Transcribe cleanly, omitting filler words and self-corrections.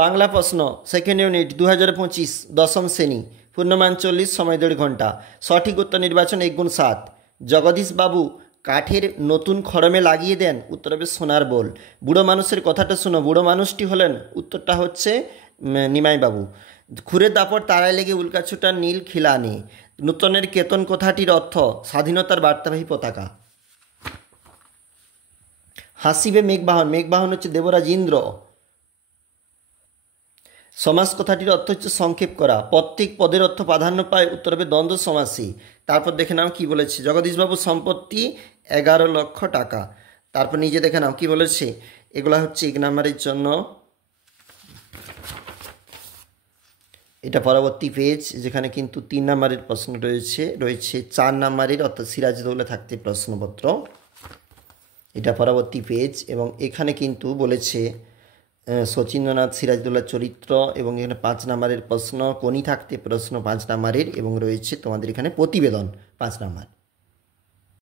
বাংলা প্রশ্ন second unit 2025 দশম শ্রেণী পূর্ণমান 40 সময় 1.5 ঘন্টা। সঠিক উত্তর নির্বাচন 1 × 7। জগদীশ বাবু কাঠের নতুন খড়মে লাগিয়ে দেন, উত্তর হবে সোনার বোল। বুড়ো মানুষের কথাটা শুনো, বুড়ো মানুষটি হলেন, উত্তরটা হচ্ছে নিমাই বাবু। খুরের দাপট তারায় লেগে উল্কাছুটার নীল খিলানে। নূতনের কেতন কথাটির অর্থ স্বাধীনতার বার্তাবাহী পতাকা। হাসিবে মেঘবাহন, মেঘবাহন হচ্ছে দেবরাজ ইন্দ্র। সমাস কথাটির অর্থ হচ্ছে সংক্ষেপ করা। প্রত্যেক পদের অর্থ প্রাধান্য পায়, উত্তর হবে দ্বন্দ্ব সমাসী। তারপর দেখে নাও কি বলেছে, জগদীশবাবুর সম্পত্তি 11 লক্ষ টাকা। তারপর নিজে দেখে নাও কি বলেছে, এগুলা হচ্ছে 1 নম্বরের জন্য। এটা পরবর্তী পেজ, যেখানে কিন্তু 3 নম্বরের প্রশ্ন রয়েছে 4 নম্বরের, অর্থাৎ সিরাজদৌলে থাকতে প্রশ্নপত্র। এটা পরবর্তী পেজ, এবং এখানে কিন্তু বলেছে শচীন্দ্রনাথ সিরাজদৌল্লার চরিত্র, এবং এখানে 5 নম্বরের প্রশ্ন, কোনি থাকতে প্রশ্ন 5 নম্বরের, এবং রয়েছে তোমাদের এখানে প্রতিবেদন 5 নম্বর।